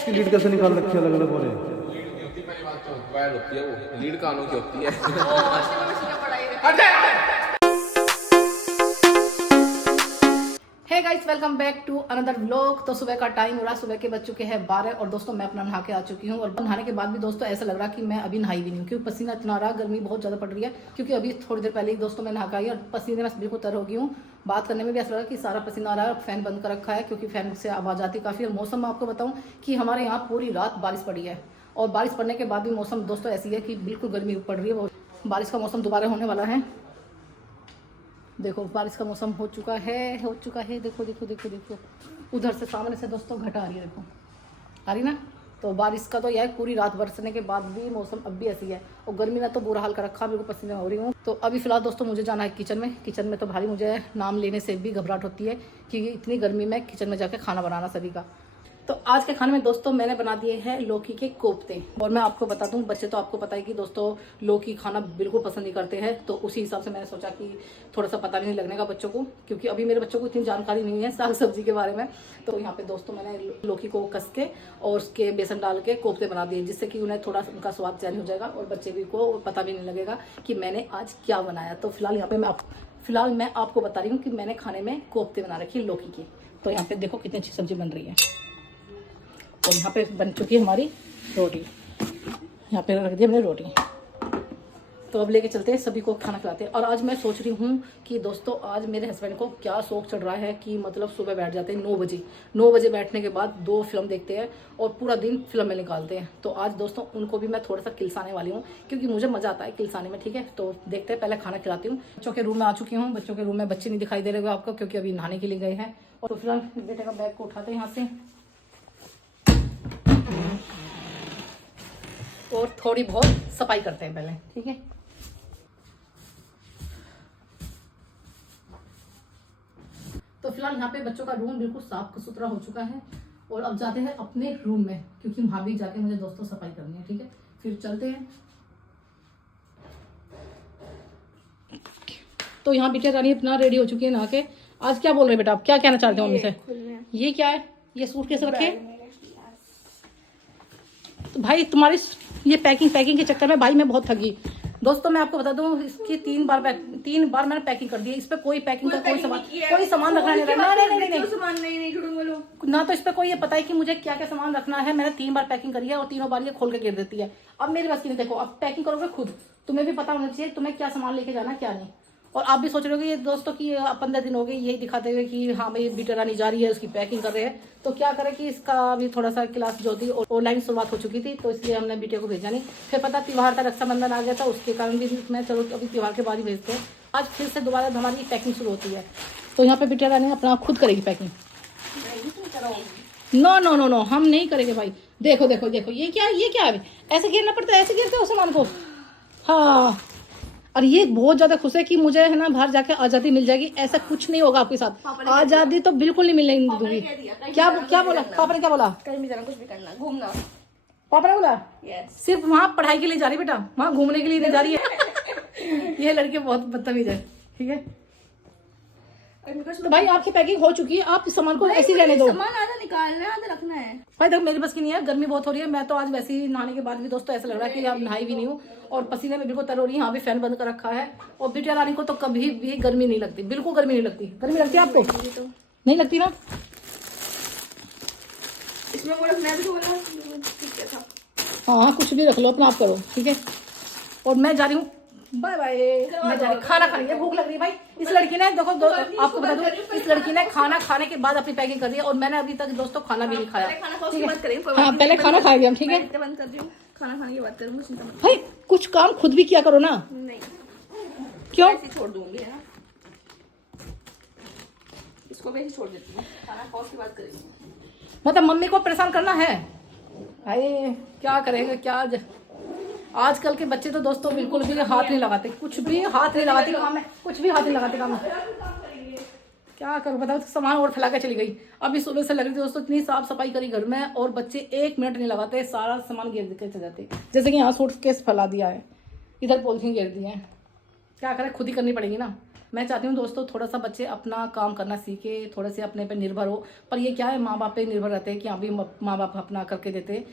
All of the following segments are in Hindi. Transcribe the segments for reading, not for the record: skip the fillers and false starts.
इसकी लीड कैसे निकाल रखी है अलग अलग वाले? लीड नहीं होती, पहली बात तो वायर होती है, वो लीड कानों की होती है। Hey guys, welcome back to another vlog. तो सुबह का टाइम हो रहा, सुबह के बज चुके हैं 12 और दोस्तों मैं अपना नहा के आ चुकी हूँ। और नहाने के बाद भी दोस्तों ऐसा लग रहा कि मैं अभी नहाई भी नहीं हूँ, क्योंकि पसीना इतना आ रहा, गर्मी बहुत ज़्यादा पड़ रही है। क्योंकि अभी थोड़ी देर पहले ही दोस्तों मैं नहा के आई और पसीने में बिल्कुल तर हो गई हूँ। बात करने में भी ऐसा लगा कि सारा पसीना आ रहा है। फैन बंद कर रखा है क्योंकि फैन से आवाज़ आती काफ़ी। और मौसम मैं आपको बताऊँ कि हमारे यहाँ पूरी रात बारिश पड़ी है और बारिश पड़ने के बाद भी मौसम दोस्तों ऐसी है कि बिल्कुल गर्मी पड़ रही है। बारिश का मौसम दोबारा होने वाला है। देखो बारिश का मौसम हो चुका है। देखो देखो देखो देखो उधर से सामने से दोस्तों घटा आ रही है, देखो आ रही ना। तो बारिश का तो यह है, पूरी रात बरसने के बाद भी मौसम अब भी ऐसी है। और गर्मी ने तो बुरा हाल कर रखा, बिल्कुल पसीने में हो रही हूँ। तो अभी फिलहाल दोस्तों मुझे जाना है किचन में तो भारी मुझे नाम लेने से भी घबराहट होती है कि इतनी गर्मी में किचन में जाकर खाना बनाना सभी का। तो आज के खाने में दोस्तों मैंने बना दिए हैं लौकी के कोफ्ते। और मैं आपको बता दूं, बच्चे तो आपको पता है कि दोस्तों लौकी खाना बिल्कुल पसंद नहीं करते हैं। तो उसी हिसाब से मैंने सोचा कि थोड़ा सा पता नहीं लगने का बच्चों को, क्योंकि अभी मेरे बच्चों को इतनी जानकारी नहीं है साग सब्जी के बारे में। तो यहाँ पे दोस्तों मैंने लौकी को कस के और उसके बेसन डाल के कोफ्ते बना दिए, जिससे कि उन्हें थोड़ा उनका स्वाद चैन हो जाएगा और बच्चे भी को पता भी नहीं लगेगा कि मैंने आज क्या बनाया। तो फिलहाल यहाँ पे मैं आपको बता रही हूँ कि मैंने खाने में कोफ्ते बना रखी है लौकी की। तो यहाँ पे देखो कितनी अच्छी सब्जी बन रही है। और यहाँ पे बन चुकी है हमारी रोटी, यहाँ पे रख दी हमने रोटी। तो अब लेके चलते हैं, सभी को खाना खिलाते हैं। और आज मैं सोच रही हूँ कि दोस्तों आज मेरे हस्बैंड को क्या शौक चढ़ रहा है कि मतलब सुबह बैठ जाते हैं 9 बजे बैठने के बाद 2 फिल्म देखते हैं और पूरा दिन फिल्म में निकालते हैं। तो आज दोस्तों उनको भी मैं थोड़ा सा किलसाने वाली हूँ, क्योंकि मुझे मजा आता है किलसाने में। ठीक है, तो देखते हैं, पहले खाना खिलाती हूँ। बच्चों के रूम में आ चुकी हूँ। बच्चों के रूम में बच्चे नहीं दिखाई दे रहे आपको, क्योंकि अभी नहाने के लिए गए हैं। और तो फिलहाल बेटे का बैग को उठाते हैं यहाँ से और थोड़ी बहुत सफाई करते हैं पहले। ठीक है, तो फिलहाल यहाँ पे बच्चों का रूम बिल्कुल साफ सुथरा हो चुका है। और अब जाते हैं अपने रूम में, क्योंकि वहां भी जाके मुझे दोस्तों सफाई करनी है। ठीक है, फिर चलते हैं। तो यहाँ बेटा रानी अपना रेडी हो चुकी है नहा के। आज क्या बोल रहे बेटा, आप क्या कहना चाहते हो मम्मी से? ये क्या है, ये सूट कैसे रखे? तो भाई तुम्हारी ये पैकिंग के चक्कर में भाई मैं बहुत थकी। दोस्तों मैं आपको बता दूं, इसकी 3 बार मैंने पैकिंग कर दी है। इस पे कोई पैकिंग का कोई सामान रखना नहीं, ना तो इस पे कोई ये पता है कि मुझे क्या क्या सामान रखना है। मैंने 3 बार पैकिंग करी है और तीनों बार ये खोल के गिर देती है। अब मेरी बस की नहीं। देखो अब पैकिंग करोगे खुद, तुम्हें भी पता होना चाहिए तुम्हें क्या सामान लेके जाना क्या नहीं। और आप भी सोच रहे हो ये दोस्तों की 15 दिन हो गए यही दिखाते हुए कि हाँ भाई बेटा रानी जा रही है, उसकी पैकिंग कर रहे हैं। तो क्या करें कि इसका भी थोड़ा सा क्लास जो थी ऑनलाइन शुरुआत हो चुकी थी, तो इसलिए हमने बेटे को भेजा नहीं। फिर पता त्योहार का रक्षाबंधन आ गया था, उसके कारण भी मैं चलो अभी त्योहार के बाद ही भेजते हैं। आज फिर से दोबारा हमारी पैकिंग शुरू होती है। तो यहाँ पे बेटा रानी अपना खुद करेगी packing. No no no no, हम नहीं करेंगे भाई। देखो देखो देखो ये क्या है, ऐसे गिरना पड़ता है, ऐसे गिरते हो सामान को। हाँ, और ये बहुत ज्यादा खुश है कि मुझे है ना बाहर जाके आजादी मिल जाएगी। ऐसा कुछ नहीं होगा आपके साथ, आजादी तो बिल्कुल नहीं मिलने दूंगी। क्या बोला पापा ने? क्या बोला? कहीं भी जाना, कुछ भी करना, घूमना। पापा ने बोला yes. सिर्फ वहाँ पढ़ाई के लिए जा रही बेटा, वहाँ घूमने के लिए नहीं जा रही है। ये लड़के बहुत बदतमीज है। ठीक है, तो भाई आपकी पैकिंग हो चुकी है, आप इस सामान को ऐसे ही रहने दो। सामान आधा निकालना है, आधा रखना है। भाई देखो मेरी बस की नहीं है, गर्मी बहुत हो रही है। मैं तो आज वैसे ही नहाने के बाद भी दोस्तों ऐसा लग रहा है कि अब नहाई भी नहीं हूँ और पसीने में बिल्कुल तर हो रही है। यहाँ भी फैन बंद कर रखा है। और बिटिया रानी को तो कभी भी गर्मी नहीं लगती, बिल्कुल गर्मी नहीं लगती। गर्मी लगती है आपको? नहीं लगती ना? इसमें मैं भी बोला ठीक है था। हाँ कुछ भी रख लो, अपना आप करो। ठीक है, और मैं जा रही हूँ, बाय बाय। मैं जा रही हूँ खाना खाने, भूख लग रही है भाई। इस लड़की ने देखो आपको बता दूं, इस लड़की ने खाना खाने के बाद अपनी पैकिंग कर दी है और मैंने अभी तक दोस्तों खाना भी नहीं खाया। हाँ पहले खाना खाएंगे हम। ठीक है, बंद कर रही हूँ, खाना खाने की बात करूँ। भाई कुछ काम खुद भी किया करो ना। नहीं, क्यों? छोड़ दूंगी है ना, इसको भी छोड़ देती हूँ, खाना खाओ की बात करेंगे। मतलब मम्मी को परेशान करना है भाई, क्या करेंगे क्या। आजकल के बच्चे तो दोस्तों बिल्कुल भी हाथ नहीं लगाते, कुछ भी हाथ नहीं लगाते काम में, कुछ भी हाथ नहीं लगाते काम में। क्या करूं बताओ, सामान और फैला के चली गई। अभी सुबह से लग रही थी दोस्तों, इतनी साफ सफाई करी घर में और बच्चे 1 मिनट नहीं लगाते, सारा सामान गिर के चले जाते। जैसे कि यहाँ सूटकेस फैला दिया है, इधर पॉलिथीन गिर दी है। क्या करें, खुद ही करनी पड़ेगी ना। मैं चाहती हूँ दोस्तों थोड़ा सा बच्चे अपना काम करना सीखे, थोड़े से अपने पे निर्भर हो। पर ये क्या है, माँ बाप पे निर्भर रहते हैं कि हाँ भी माँ बाप अपना करके देते।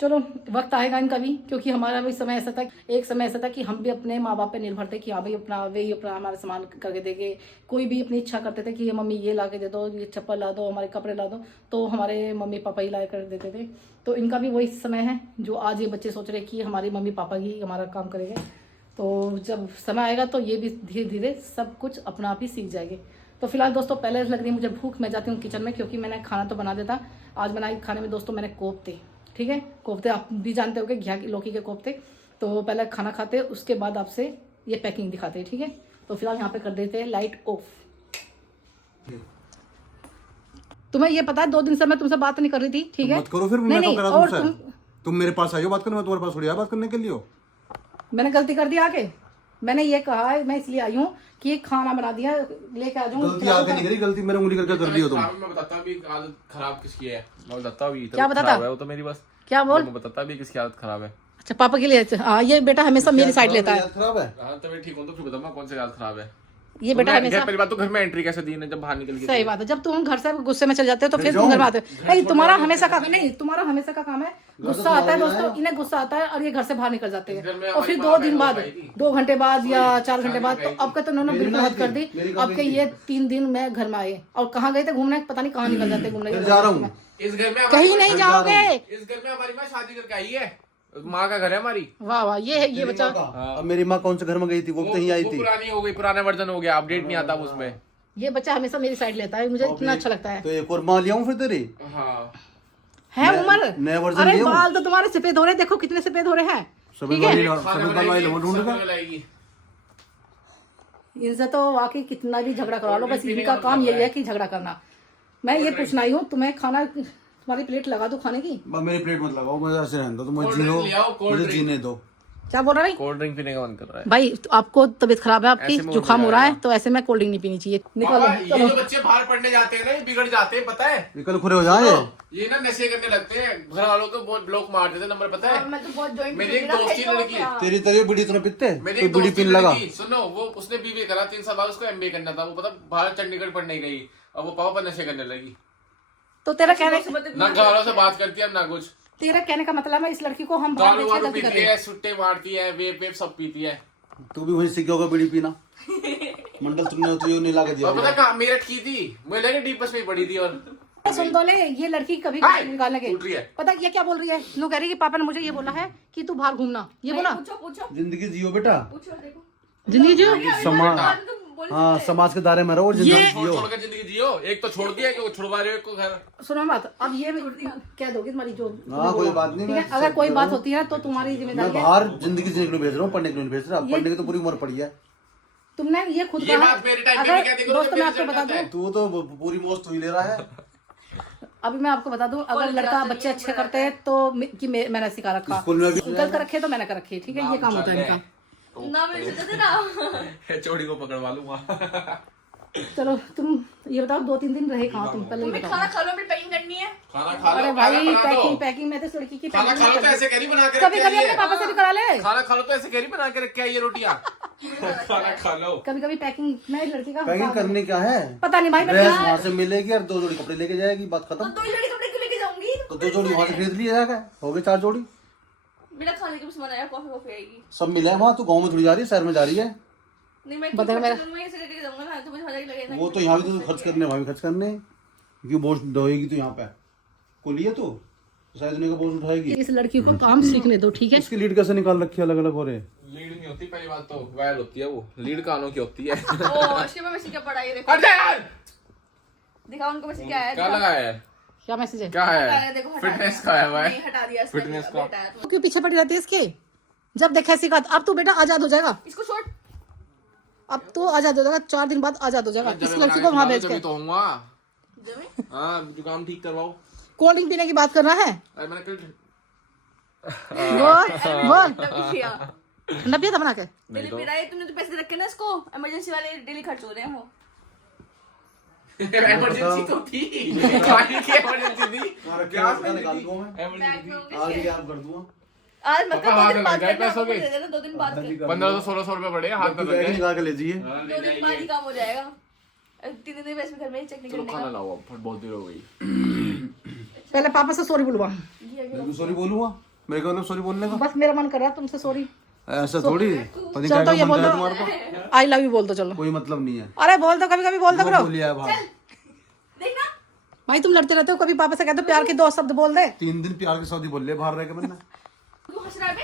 चलो वक्त आएगा इनका भी, क्योंकि हमारा भी समय ऐसा था, एक समय ऐसा था कि हम भी अपने माँ बाप पे निर्भर थे कि हाँ भाई अपना वे ही अपना हमारा सामान करके देंगे। कोई भी अपनी इच्छा करते थे कि ये मम्मी ये ला के दे दो, ये चप्पल ला दो, हमारे कपड़े ला दो, तो हमारे मम्मी पापा ही ला कर देते थे। तो इनका भी वही समय है जो आज ये बच्चे सोच रहे कि हमारे मम्मी पापा ही हमारा काम करेंगे। तो जब समय आएगा तो ये भी धीरे धीरे सब कुछ अपना आप ही सीख जाएंगे। तो फिलहाल दोस्तों पहले लग रही है मुझे भूख, मैं जाती हूँ किचन में, क्योंकि मैंने खाना तो बना देता। आज बनाई खाने में दोस्तों मैंने कोफ्ते, ठीक है, कोफ्ते आप भी जानते होंगे, घिया की लौकी के कोफ्ते। तो पहले खाना खाते हैं, उसके बाद आपसे ये पैकिंग दिखाते हैं, ठीक है। तो फिलहाल यहाँ पे कर देते हैं लाइट ऑफ। तुम्हें ये पता है 2 दिन से मैं तुमसे बात नहीं कर रही थी, ठीक है। मत करो फिर, नहीं मैं नहीं, तो कह रहा और तुमसे तुम मेरे पास आई हो बात करने, मैं तुम्हारे पास थोड़ी आया बात करने के लिए हो। मैंने गलती कर दी आके, मैंने ये कहा है, मैं इसलिए आई हूँ कि खाना बना दिया लेके आ जाऊँ। गलती आगे नहीं करी, गलती मेरे उंगली करके कर दी हो तुम। मैं बताता भी आदत खराब किसकी है, मैं बताता भी। क्या बताता? है वो तो मेरी बस। क्या बोल? मैं बताता भी किसकी आदत खराब है। अच्छा पापा के लिए। हाँ ये बेटा हमेशा मेरी साइड लेता है। खराब है। हाँ तो मैं ठीक हूँ, तो फिर बताऊँ कौन सी आदत खराब है। ये बेटा हमेशा। पहली बात तो घर में एंट्री कैसे दी ने जब बाहर निकल गई। सही बात है, जब तुम घर से गुस्से में चल जाते हो तो फिर तुम घर में आते हो। नहीं तुम्हारा हमेशा का नहीं, तुम्हारा हमेशा का काम है, गुस्सा आता है दोस्तों, इन्हें गुस्सा आता है और ये घर से बाहर निकल जाते हैं। और फिर 2 दिन बाद, 2 घंटे बाद या 4 घंटे बाद, तो अब का तो उन्होंने बिल्कुल हद कर दी। अब के ये 3 दिन मैं घर में आए और कहाँ गए थे घूमने, पता नहीं कहाँ निकल जाते घूमने। जा रहा हूँ इस घर में, कहीं नहीं जाओगे। इस घर में हमारी माँ शादी करके आई है, माँ का घर है हमारी। वाह वाह, ये है ये बच्चा। अब मेरी माँ कौन से घर में गई थी, वो तो यहीं आई वो थी। पुरानी हो गई, पुराना वर्जन हो गया, अपडेट नहीं आता उसमें। ये बच्चा हमेशा मेरी साइड लेता है, मुझे इतना अच्छा लगता है। तो एक और माँ लिया हूँ फिर तेरी। हाँ है उम्र, नया वर्जन अरे लिया हूँ। बाल तो तुम्हारे सफेद हो रहे, देखो कितने सफेद हो रहे हैं। सफेद ठीक है? वाली ढूंढ का। इनसे तो वाकई कितना भी झगड़ा करा लो, बस इनका काम यही है कि झगड़ा करना। मैं ये पूछना ही हूँ, तुम्हें खाना, तुम्हारी प्लेट लगा दो खाने की। मेरी प्लेट मत लगाओ, मुझे ऐसे रहने दो, तुम मुझे Cold drink ले आओ, cold मुझे drink। जीने दो। क्या बोल रहा है कोल्ड ड्रिंक पीने का मन कर रहा है भाई? तो आपको तबीयत खराब है आपकी, ऐसे में जुकाम हो हो रहा है, जाएगा। तो ऐसे में कोल्ड ड्रिंक नहीं पीनी चाहिए। निकलो पापा, ये चलो। जो बच्चे बाहर पढ़ने जाते हैं ना, ये बिगड़ जाते हैं, पता है। निकल खुरे हो जाए। ये ना नशे करने लगते हैं, घर वालों को बहुत ब्लॉक मार देते हैं, नंबर पता है। मैं तो बहुत जॉइंट मेरी एक दोस्त थी लड़की, तेरी तेरी बीड़ी तो पीते, मेरी कोई एक बीड़ी दोस्त थी पीने लगा। लड़की, सुनो, वो उसने बीबीए करा 3 साल बाद, उसको एमबीए करना था, वो पता बाहर चंडीगढ़ पढ़ने गई, और वो पापा नशे करने लगी। तो तेरा कहने ना घर वालों से बात करती है ना कुछ। तेरा कहने का मतलब है इस लड़की को हम बाहर दारू भेज के वारू गलती पीती कर है, सुट्टे मारती है, वेप वेप सब पीती है। तू भी वही सीख होगा बीड़ी पीना। मंडल तुमने तुझे नहीं ला के दिया। और पता कहाँ मेरठ की थी, मुझे लगे डीप बस में पड़ी थी। और सुन तो ले, ये लड़की कभी हाय, निकालने के उठ रही है। पता ये क्या बोल रही है, नो कह रही है कि पापा ने मुझे ये बोला है कि तू बाहर घूमना, ये बोला। पूछो पूछो जिंदगी जियो बेटा, पूछो, देखो जिंदगी जो समाज, हाँ समाज के दायरे में रहो और जिंदगी छोड़ जियो। छोड़ के जिंदगी जियो। एक तो छोड़ दिया कि वो छुड़वा रहे हो, एक को घर। सुनो बात, अब ये कह दोगी तुम्हारी जो हाँ कोई बात नहीं, ठीक है, मैं अगर कोई बात होती है तो तुम्हारी मैं जिम्मेदारी है। बाहर जिंदगी जीने के लिए भेज रहा हूँ, पढ़ने के लिए नहीं भेज रहा। पढ़ने की तो पूरी उम्र पड़ी है। तुमने ये खुद ये कहा। बात मेरे टाइम पे भी कहती करो, दोस्तों मैं मेरे आपको बता चलता है। दूं, तू तो पूरी मौज तू ही ले रहा है। अभी मैं आपको बता दूं, अगर लड़का बच्चे अच्छे करते हैं तो कि मैंने सिखा रखा, स्कूल में भी गलत रखे तो मैंने कर रखी, ठीक है, ये काम होता है इनका। ना मेरे से ना चोरी को पकड़वा लूंगा। चलो तुम ये बताओ 2-3 दिन रहे कहाँ तुम, पहले ये मैं बताओ। खाना खा लो, मेरी पैकिंग करनी है। खाना खा लो, अरे खाना भाई बना दो। पैकिंग पैकिंग मैं तो इस लड़की की खाना पैकिंग खा लो तो नहीं ऐसे करी बना के करती। कभी रखे कभी अपने है। पापा से भी करा ले। खाना खा लो तो ऐसे करी बना के रखे है ये रोटियां। खाना खा लो। कभी कभी पैकिंग मैं इस लड़की का पैकिंग करने क्या है, पता नहीं भाई, मैं ड्रेस क्या- वहां से मिलेगी और 2 जोड़ी कपड़े लेके जाएगी, बात तो खत्म। 2 जोड़ी कपड़े क्यों लेके जाऊंगी? तो 2 जोड़ी वहां से खरीद लिया जाएगा, हो गए 4 जोड़ी। मेरा खाने के सामान आया, कॉफी कॉफी आएगी। सब मिले हैं वहाँ। तू गाँव में थोड़ी जा रही है, शहर में जा रही है। नहीं मैं बता क्यों मेरा- खर्च करूंगी, ऐसे लेके जाऊंगा ना, तो मुझे मजा ही लगेगा। वो तो यहाँ भी तो खर्च करने, वहाँ भी खर्च करने, क्यों बोझ ढोएगी तू यहाँ पे को लिए तो शायद दुनिया का बोझ उठाएगी। इस लड़की को काम सीखने दो, ठीक है। इसकी लीड कैसे निकाल रखी है अलग अलग हो रहे? लीड नहीं होती, पहली बात तो वायल होती है, वो लीड कानों की होती है। ओ इसके बाद मैसेज क्या पढ़ा है, देखो हट जा यार। दिखाओ उनको मैसेज क्या है। क्या लगा है, क्या मैसेज है? क्या हटा है? दिया, देखो हटा फिटनेस दिया। का है भाई। नहीं, हटा दिया इसने, फिटनेस अभी का। हटाया तो। तू क्यों पीछे पड़ी रहती है इसके? जब देखा सीखा, अब तू बेटा आजाद हो जाएगा, इसको छोड़। अब तो आजाद हो जाएगा, 4 दिन बाद आजाद हो जाएगा। जब इस मैं लड़की को वहां भेज जब के तो होऊंगा। जमी हाँ जुकाम ठीक करवाओ। कोल्ड ड्रिंक पीने की बात करना है। अरे मैंने कल बोल तभी किया। ठंडा पिया था बना के। डेली पी रहा है, तुमने तो पैसे रखे ना इसको, इमरजेंसी वाले डेली खर्च हो रहे हैं वो। इमरजेंसी तो थी, खाने की इमरजेंसी थी। क्या निकाल दूंगा मैं, इमरजेंसी थी। आज ही याद कर दूंगा। आज मत पापा, हाथ दो दिन में बाद लग जाए करना, पैसों के। दे देना 2 दिन बाद के। 1500-1600 रुपए पड़े, हाथ में लग बैग जाए। निकाल के ले जाइए। 2 दिन बाद ही काम हो जाएगा। 3 दिन वैसे घर में ही चेक नहीं चलो करने खाना का। लाओ, अब बहुत देर हो गई। पहले पापा से सॉरी बुलवा। मैं सॉरी बोलूंगा, मेरे को सॉरी बोलने का बस मेरा मन कर रहा है तुमसे सॉरी। ऐसा थोड़ी पता नहीं चल तो क्या ये मन बोल कर दो, तुम्हारे को, आई लव यू बोल दो चलो। कोई मतलब नहीं है। अरे बोल दो, कभी कभी बोल दो करो। बोलिए भाई, देखना भाई तुम लड़ते रहते हो, कभी पापा से कहते हो प्यार के 2 शब्द बोल दे। 3 दिन प्यार के साथ ही बोल ले बाहर रह के मैंने। तू हंस रहा है बे?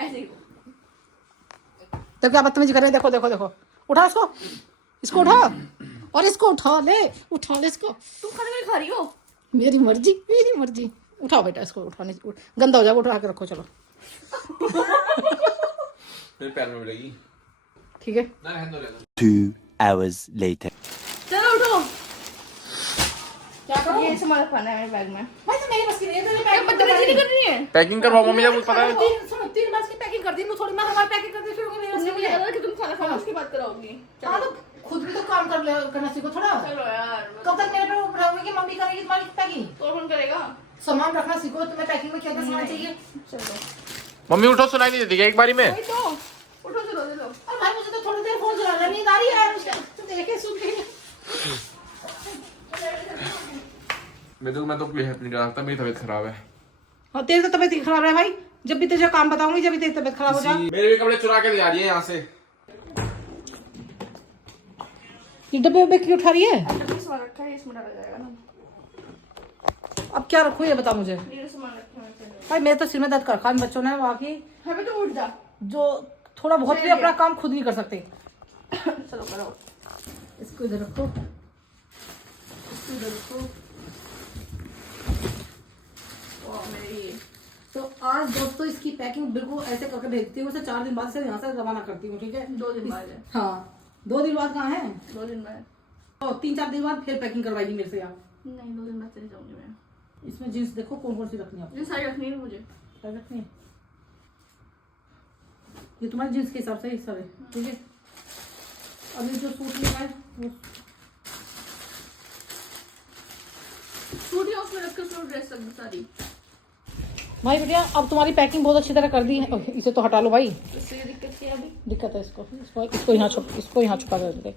ऐसे ही तो क्या बदतमीजी कर रहे हैं, देखो देखो देखो। उठा इसको उठा और इसको उठा ले इसको। तुम खाना नहीं खा रही हो? मेरी मर्जी। उठाओ बेटा इसको, उठाने गंदा हो जाएगा, उठा के रखो चलो। फिर पैर में मिलेगी। ठीक है ना रहने दो। 2 hours later. चलो उठो। क्या करूं? ये सामान खाना है मेरे बैग में। भाई तो मेरी बस की नहीं है, तेरी क्या बदतमीजी नहीं कर रही है? पैकिंग करवाओ मम्मी, जब पता है। 3 बस की पैकिंग कर दी, मैं थोड़ी मैं हमारी पैकिंग करती फिर मेरी बस की मुझे नहीं है। लगा कि तुम खाना खाना उसके बाद कराओगी। हाँ तो खुद भी तो काम करना सीखो थोड़ा। चलो यार, कब तक मेरे पे ऊपर रहोगे कि मम्मी करेगी तुम्हारी पैकिंग? तो कौन करेगा? सामान रखना सीखो, तुम्हें पैकिंग में क्या क्या सामान चाहिए। चलो मम्मी उठो, सुनाई नहीं देती क्या एक बारी में? वही तो। उठो चलो चलो। और भाई मुझे तो थोड़ी देर फोन चलाना नींद आ रही है, तुम देखे सुन के। मैं तो कोई हेल्प नहीं डालता, मेरी तबीयत खराब है। हाँ तेरी तो तबीयत ही खराब है भाई, जब भी तुझे काम बताऊंगी जब भी तेरी तबीयत खराब हो जाए। मेरे भी कपड़े चुरा के ले आ रही है यहाँ से। ये डब्बे वब्बे क्यों उठा रही है? अंदर में सामान रखा है, इसमें डाला जाएगा ना। अब क्या रखूं ये बता मुझे। ये सामान रखा है। भाई मेरे तो सिर में दर्द कर रखा है बच्चों ने, बाकी हमें तो उठ जा। जो थोड़ा बहुत भी अपना काम खुद नहीं कर सकते। चलो करो। इसको इधर रखो, इसको इधर रखो। वाह मेरी। तो आज दोस्तों इसकी पैकिंग बिल्कुल ऐसे करके भेजती हूँ, उसे 4 दिन बाद से यहाँ से रवाना करती हूँ, ठीक है? 2 दिन बाद है। हाँ 2 दिन बाद कहाँ है? 2 दिन बाद। तो 3-4 दिन बाद फिर पैकिंग करवाएगी मेरे से यहाँ। नहीं 2 दिन बाद चली जाऊंगी मैं। इसमें जीन्स देखो कौन कौन सी रखनी है आपको। ये सारी रखनी है मुझे। क्या रखनी है? ये तुम्हारे जीन्स के हिसाब से हिस्सा है, ठीक है? अभी जो सूट लिया है वो सूट या उसमें रख के उसमें ड्रेस रख दो सारी। भाई बेटिया अब तुम्हारी पैकिंग बहुत अच्छी तरह कर दी है। इसे तो हटा लो भाई, इससे ये दिक्कत क्या है अभी? दिक्कत है इसको यहाँ छुपा कर दे।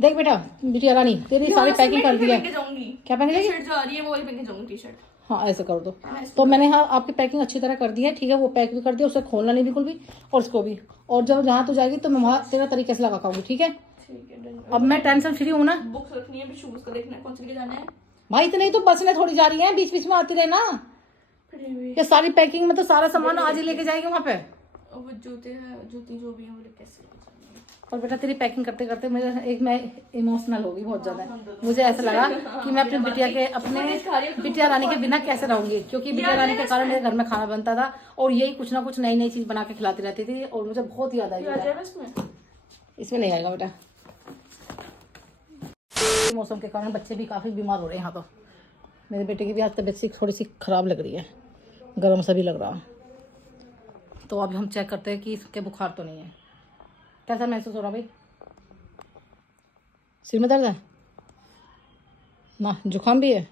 देख बेटा बिटिया रानी तेरी सारी पैकिंग कर दी है। जाऊंगी। क्या पहन लेगी? टी-शर्ट जो आ रही है वो वाली पहन के जाऊंगी टी-शर्ट। हाँ ऐसे कर दो। तो मैंने हाँ आपकी पैकिंग अच्छी तरह कर दी है, ठीक है? वो पैक भी कर दिया, उसे खोलना नहीं बिल्कुल भी, और उसको भी। और जब जहाँ तो जाएगी तो मैं वहाँ तेरा तरीके से लगा पाऊंगी, ठीक है? ठीक है डन। अब मैं टेंशन फ्री हूँ ना बुक्स रखनी है, भी शूज का देखना है कौन से लेके जाना है। भाई, इतने ही तो बस में थोड़ी जा रही है, बीच बीच में आती रहे ना। पड़े हुए ये सारी पैकिंग में तो सारा सामान आज ही लेके जाएगी वहाँ पे। और वो जूते हैं, जूती जो भी है वो कैसे लेके जानी है। और बेटा तेरी पैकिंग करते करते मुझे मैं इमोशनल होगी बहुत ज्यादा। मुझे ऐसा लगा कि मैं अपनी बिटिया रानी के बिना कैसे रहूंगी, क्योंकि बिटिया रानी के कारण मेरे घर में खाना बनता था और यही कुछ ना कुछ नई नई चीज बना के खिलाती रहती थी और मुझे बहुत याद आई। इसमें नहीं आएगा बेटा, मौसम के कारण बच्चे भी काफी बीमार हो रहे हैं यहाँ। तो मेरे बेटे की भी आज तबीयत सी थोड़ी सी खराब लग रही है, गर्म सा भी लग रहा। तो अभी हम चेक करते हैं कि इसके बुखार तो नहीं है। कैसा महसूस हो रहा भाई? सिर में दर्द है ना, जुकाम भी है?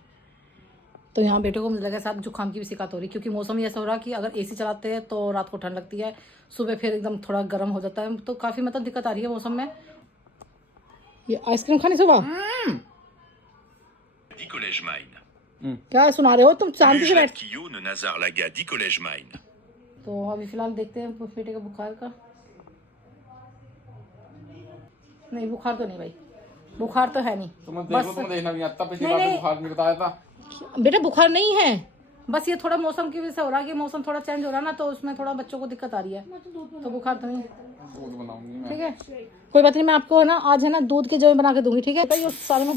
तो यहाँ बेटे को मुझे लगा साहब जुकाम की भी शिकायत हो रही, क्योंकि मौसम ही ऐसा हो रहा कि अगर एसी चलाते हैं तो रात को ठंड लगती है, सुबह फिर एकदम थोड़ा गर्म हो जाता है, तो काफ़ी मतलब दिक्कत आ रही है मौसम में। ये आइसक्रीम खानी सुबह Di Collège Mine. क्या सुना रहे हो तुम? शांति से बैठ। Kyo Nazar Laga Di Collège Mine. तो अभी फिलहाल देखते हैं बेटे का बुखार का। नहीं बुखार तो नहीं भाई, बुखार तो है नहीं। तुम देखो, तुम देखना भी आता, पिछली नहीं, बार तो नहीं। बुखार नहीं बताया था। बेटा बुखार नहीं है, बस ये थोड़ा मौसम की वजह से हो रहा है कि मौसम थोड़ा चेंज हो रहा है ना, तो उसमें थोड़ा बच्चों को दिक्कत आ रही है। तो बुखार तो नहीं, दूध बनाऊंगी मैं। ठीक है? कोई बात नहीं, मैं आपको है ना आज है ना दूध के जो बना के दूंगी, ठीक है? ये सारे में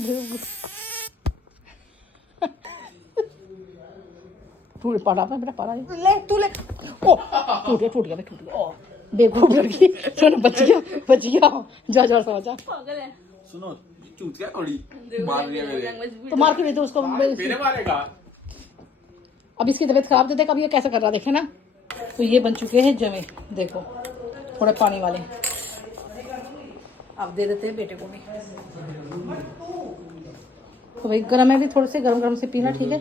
टूट पड़ा बेटा, पड़ा ले तू ले। ओ टूट गया टूट गया। ओ बेवकूफ लड़की, सुन बच गया जा समझा। पागल है। सुनो चूतिया थोड़ी मार रही है मेरे। तो मार के देते उसको। मेरे मारेगा। अब इसकी तबीयत खराब, तो देख अब ये कैसा कर रहा देखे ना। तो ये बन चुके हैं जमे, देखो थोड़े पानी वाले। अब दे देते हैं बेटे को भी। तो भाई गर्म है भी, थोड़े से गर्म से पीना, ठीक है?